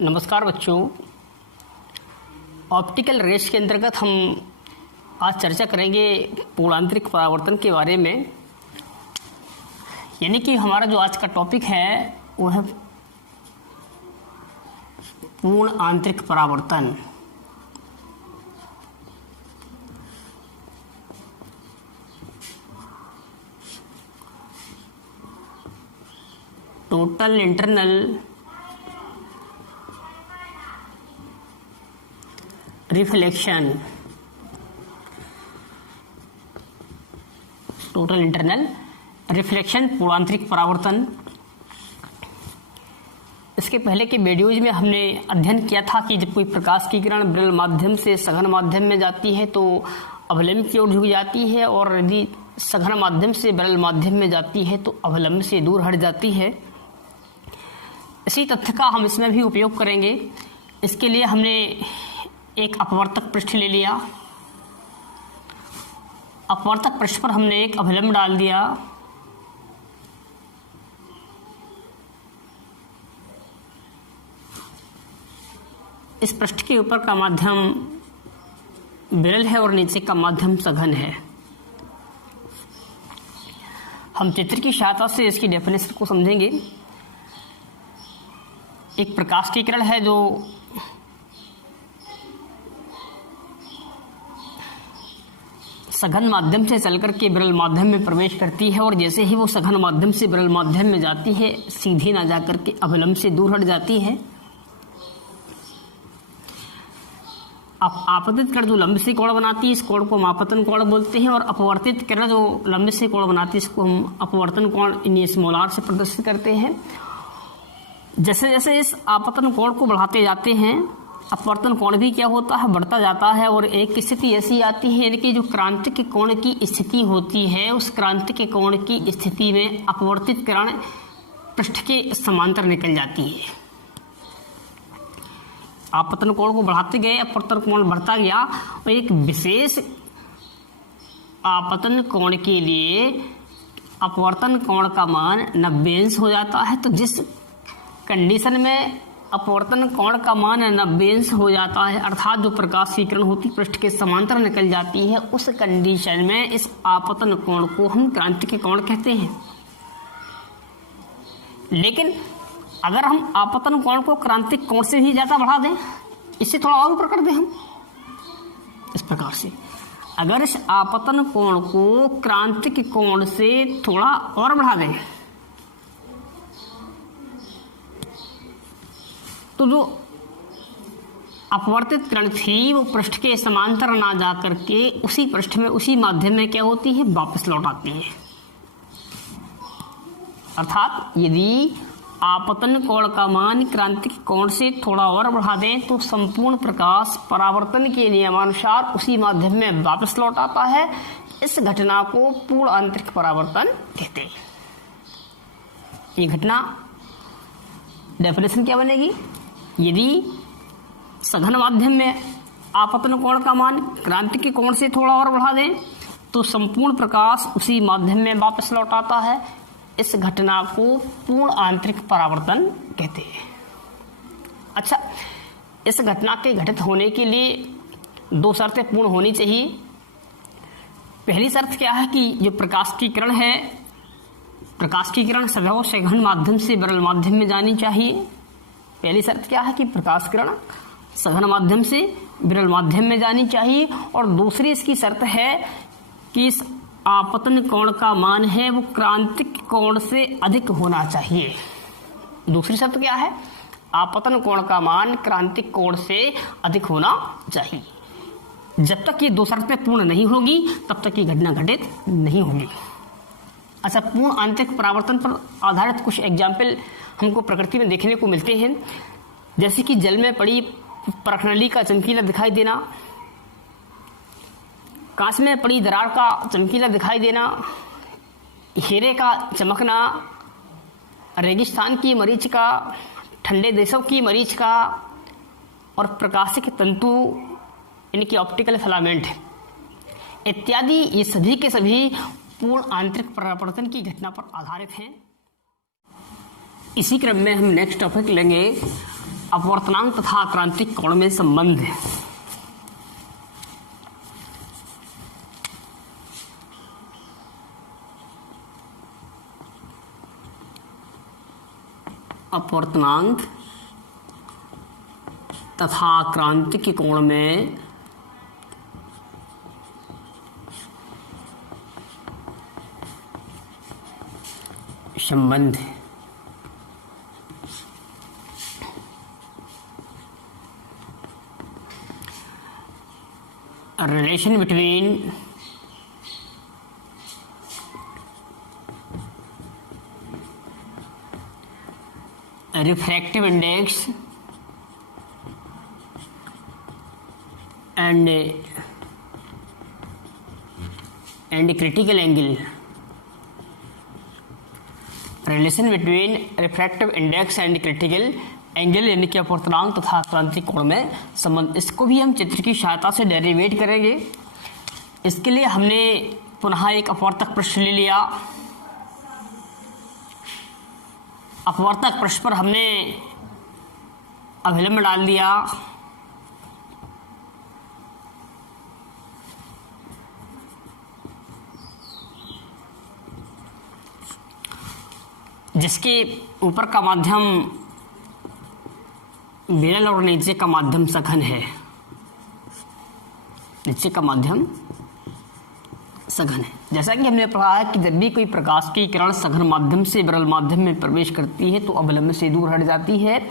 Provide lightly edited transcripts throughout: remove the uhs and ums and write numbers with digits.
नमस्कार बच्चों। Optical race के अंतर्गत हम आज चर्चा करेंगे पूर्णांतरिक परावर्तन के बारे में। यानी कि हमारा जो आज का टॉपिक है वो है पूर्ण आंतरिक परावर्तन। Total internal reflection, total internal reflection पूर्णांतरिक परावर्तन। इसके पहले के वीडियोज में हमने अध्ययन किया था कि जब कोई प्रकाश की किरण विरल माध्यम से सघन माध्यम में जाती है तो अवलंब की ओर झुक जाती है, और यदि सघन माध्यम से विरल माध्यम में जाती है तो अवलंब से दूर हट जाती है। इसी तथ्य का हम इसमें भी उपयोग करेंगे। इसके लिए हमने एक अपवर्तक पृष्ठ ले लिया। अपवर्तक पृष्ठ पर हमने एक अभिलंब डाल दिया। इस पृष्ठ के ऊपर का माध्यम विरल है और नीचे का माध्यम सघन है। हम चित्र की सहायता से इसकी डेफिनेशन को समझेंगे। एक प्रकाश की किरण है जो सघन माध्यम से चलकर के विरल माध्यम में प्रवेश करती है, और जैसे ही वो सघन माध्यम से विरल माध्यम में जाती है सीधे ना जाकर के अवलंब से दूर हट जाती है। आपतित किरण जो लंब से कोण बनाती है इस कोण को हम आपतन कोण बोलते हैं, और अपवर्तित किरण जो लंब से कोण बनाती है इसको हम अपवर्तन कोण इन्हीं स्मॉल r से प्रदर्शित करते हैं। जैसे जैसे इस आपतन कोण को बढ़ाते जाते हैं अपवर्तन कोण भी क्या होता है, बढ़ता जाता है, और एक स्थिति ऐसी आती है कि जो क्रांतिक कोण की स्थिति होती है उस क्रांतिक कोण की स्थिति में अपवर्तित किरण पृष्ठ के समांतर निकल जाती है। आपतन कोण को बढ़ाते गए अपवर्तन कोण बढ़ता गया, और एक विशेष आपतन कोण के लिए अपवर्तन कोण का मान 90° हो जाता है। तो जिस कंडीशन में अपवर्तन कोण का मान 90° हो जाता है, अर्थात जो प्रकाश की किरण होती पृष्ठ के समांतर निकल जाती है, उस कंडीशन में इस आपतन कोण को हम क्रांतिक कोण कहते हैं। लेकिन अगर हम आपतन कोण को क्रांतिक कोण से भी ज्यादा बढ़ा दें, इससे थोड़ा और ऊपर कर दें हम इस प्रकार से, अगर इस आपतन कोण को क्रांतिक कोण से थोड़ा और बढ़ा दें तो जो अपवर्तित किरण थी वो पृष्ठ के समांतर ना जाकर के उसी पृष्ठ में उसी माध्यम में क्या होती है, वापस लौट आती है। अर्थात यदि आपतन कोण का मान क्रांतिक कोण से थोड़ा और बढ़ा दें तो संपूर्ण प्रकाश परावर्तन के नियमानुसार उसी माध्यम में वापस लौट आता है। इस घटना को पूर्ण आंतरिक परावर्तन कहते हैं। ये घटना डेफिनेशन क्या बनेगी, यदि सघन माध्यम में आपतन कोण का मान क्रांतिक कोण से थोड़ा और बढ़ा दें तो संपूर्ण प्रकाश उसी माध्यम में वापस लौट आता है। इस घटना को पूर्ण आंतरिक परावर्तन कहते हैं। अच्छा, इस घटना के घटित होने के लिए दो शर्तें पूर्ण होनी चाहिए। पहली शर्त क्या है कि जो प्रकाश की किरण है, प्रकाश की किरण सदैव सघन माध्यम से विरल माध्यम में जानी चाहिए। पहली शर्त क्या है कि प्रकाश किरण सघन माध्यम से विरल माध्यम में जानी चाहिए। और दूसरी इसकी शर्त है कि इस आपतन कोण का मान है वो क्रांतिक कोण से अधिक होना चाहिए। दूसरी शर्त क्या है, आपतन कोण का मान क्रांतिक कोण से अधिक होना चाहिए। जब तक ये दो शर्तें पूर्ण नहीं होगी तब तक ये घटना घटित नहीं होगी। अच्छा, पूर्ण आंतरिक परावर्तन पर आधारित कुछ एग्जाम्पल हमको प्रकृति में देखने को मिलते हैं। जैसे कि जल में पड़ी परखनली का चमकीला दिखाई देना, कांच में पड़ी दरार का चमकीला दिखाई देना, हीरे का चमकना, रेगिस्तान की मरीच का, ठंडे देशों की मरीच का, और प्रकाशिक तंतु इनकी ऑप्टिकल फिलामेंट इत्यादि, ये सभी के सभी पूर्ण आंतरिक परावर्तन की घटना पर आधारित हैं। इसी क्रम में हम नेक्स्ट टॉपिक लेंगे अपवर्तनांक तथा क्रांतिक कोण में संबंध। अपवर्तनांक तथा क्रांतिक कोण में संबंध। Relation between refractive index and critical angle। Relation between refractive index and critical angle यानी कि अपवर्तनांक तथा क्रांतिक कोण में संबंध। इसको भी हम चित्र की सहायता से डेरिवेट करेंगे। इसके लिए हमने पुनः एक अपवर्तक पृष्ठ ले लिया। अपवर्तक पृष्ठ पर हमने अभिलंब डाल दिया। जिसके ऊपर का माध्यम विरल और नीचे का माध्यम सघन है। नीचे का माध्यम सघन है। जैसा कि हमने पढ़ा है कि जब भी कोई प्रकाश की किरण सघन माध्यम से विरल माध्यम में प्रवेश करती है तो अवलंब से दूर हट जाती है।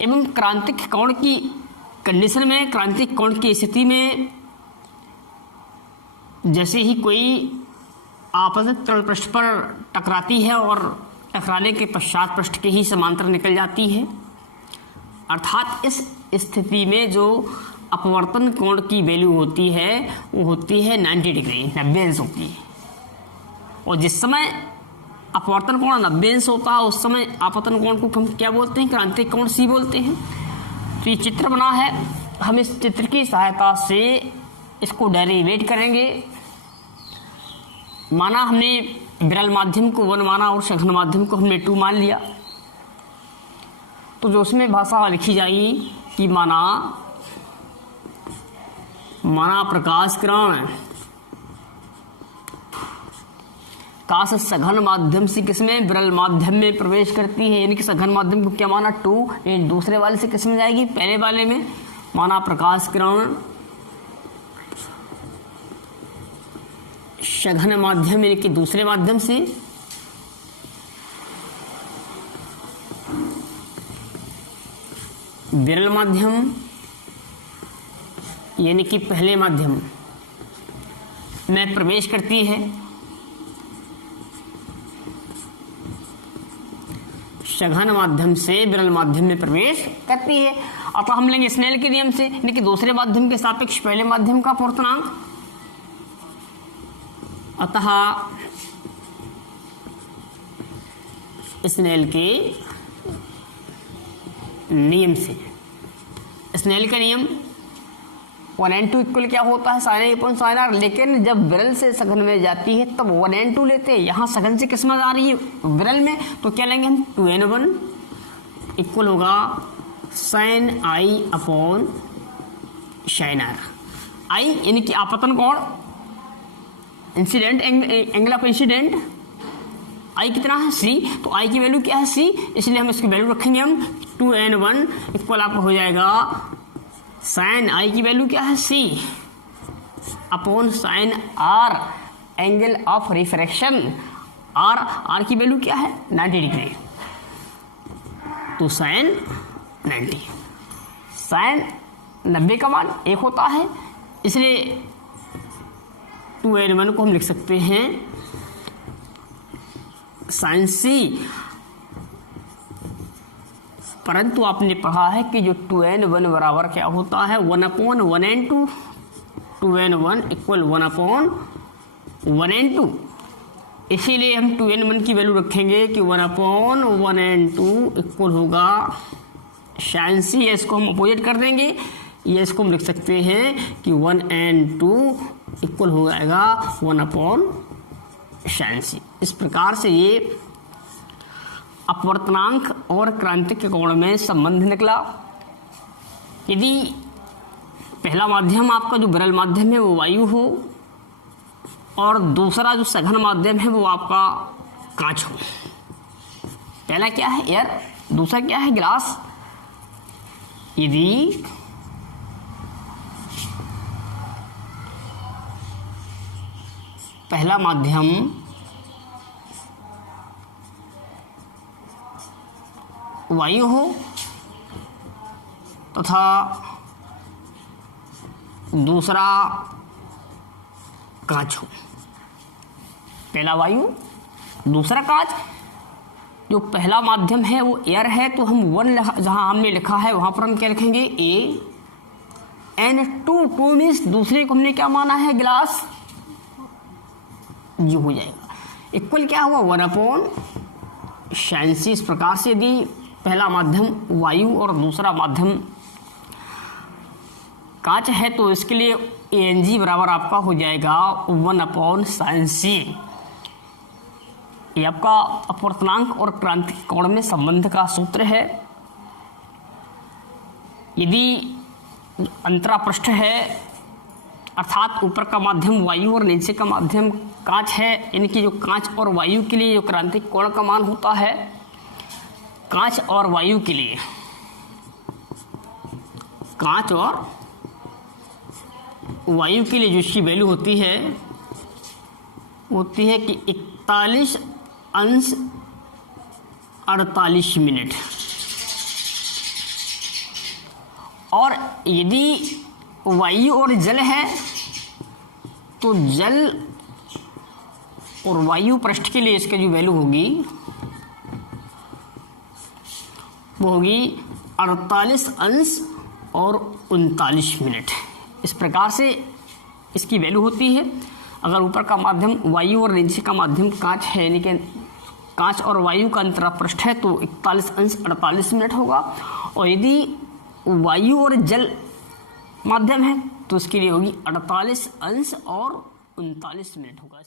एवं क्रांतिक कोण की कंडीशन में, क्रांतिक कोण की स्थिति में जैसे ही कोई आपतित तल पृष्ठ पर टकराती है और टकराने के पश्चात पृष्ठ के ही समांतर निकल जाती है, अर्थात इस स्थिति में जो अपवर्तन कोण की वैल्यू होती है वो होती है 90 डिग्री, 90 अंश होती है। और जिस समय अपवर्तन कोण 90 अंश होता है उस समय आपतन कोण को हम क्या बोलते हैं? क्रांतिक कोण सी बोलते हैं। तो ये चित्र बना है, हम इस चित्र की सहायता से इसको डेरिवेट करेंगे। माना हमने विरल माध्यम को 1 माना और सघन माध्यम को हमने 2 मान लिया, तो जो उसमें भाषा लिखी जाएगी कि माना प्रकाश किरण काश सघन माध्यम से किसमें? विरल माध्यम में प्रवेश करती है। यानी कि सघन माध्यम को क्या माना? 2। दूसरे वाले से किसमें जाएगी? पहले वाले में। माना प्रकाश किरण सघन माध्यम यानी कि दूसरे माध्यम से विरल माध्यम यानी कि पहले माध्यम में प्रवेश करती है। सघन माध्यम से विरल माध्यम में प्रवेश करती है। अतः हम लेंगे स्नेल के नियम से, यानी कि दूसरे माध्यम के सापेक्ष पहले माध्यम का अपवर्तनांक। अतः स्नेल के नियम से, स्नेल का नियम 1n2 इक्वल क्या होता है? sin a upon sin r। लेकिन जब विरल से सघन में जाती है तब 1n2 लेते हैं। यहाँ सघन से किस में आ रही है? विरल में। तो क्या लेंगे हम? 2n1 इक्वल होगा sin i upon sin r। i यानी कि आपतन कोण, incident angle of incident. i कितना है? c। तो i की वैल्यू क्या है? c। इसलिए हम इसकी वैल्यू रखेंगे हम 2n1 इक्वल आपको हो जाएगा साइन i की वैल्यू क्या है? c upon sine r angle of refraction. r की वैल्यू क्या है? 90 डिग्री। तो साइन 90, साइन 90 का मान 1 होता है, इसलिए 2n1 को हम लिख सकते हैं साइन c। परंतु आपने पढ़ा है कि जो 2n1 बराबर क्या होता है? 1/1n2। 2n1 equal 1/1n2। इसीलिए हम 2n1 की वैल्यू रखेंगे कि 1/1n2 इक्वल होगा साइन c। इसको हम अपोजिट कर देंगे, ये इसको हम लिख सकते हैं कि 1n2 इक्वल हो जाएगा 1/साइन c। इस प्रकार से ये अपवर्तनांक और क्रांतिक कोण में संबंध निकला। यदि पहला माध्यम आपका जो विरल माध्यम है वो वायु हो और दूसरा जो सघन माध्यम है वो आपका कांच हो। पहला क्या है एयर, दूसरा क्या है ग्लास। यदि पहला माध्यम वायु हो तथा दूसरा कांच हो, पहला वायु दूसरा कांच। जो पहला माध्यम है वो एयर है तो हम वन जहां हमने लिखा है वहां पर हम क्या लिखेंगे N2 मीन्स दूसरे को हमने क्या माना है ग्लास, जो हो जाएगा इक्वल क्या हुआ 1/sin। इस प्रकार से यदि पहला माध्यम वायु और दूसरा माध्यम कांच है तो इसके लिए Ang बराबर आपका हो जाएगा 1/sin। ये आपका अपवर्तनांक और क्रांतिक कोण में संबंध का सूत्र है। यदि अंतरा पृष्ठ है अर्थात ऊपर का माध्यम वायु और नीचे का माध्यम कांच है, इनकी जो कांच और वायु के लिए जो क्रांतिक कोण का मान होता है, कांच और वायु के लिए, कांच और वायु के लिए जो इसकी वैल्यू होती है कि 41 अंश 48 मिनट। और यदि वायु और जल है तो जल और वायु पृष्ठ के लिए इसकी जो वैल्यू होगी वो होगी 48 अंश और 39 मिनट। इस प्रकार से इसकी वैल्यू होती है। अगर ऊपर का माध्यम वायु और नीचे का माध्यम कांच है, यानी कि कांच और वायु का अंतरा पृष्ठ है तो 41 अंश 48 मिनट होगा। और यदि वायु और जल माध्यम है तो इसके लिए होगी 48 अंश और 39 मिनट होगा।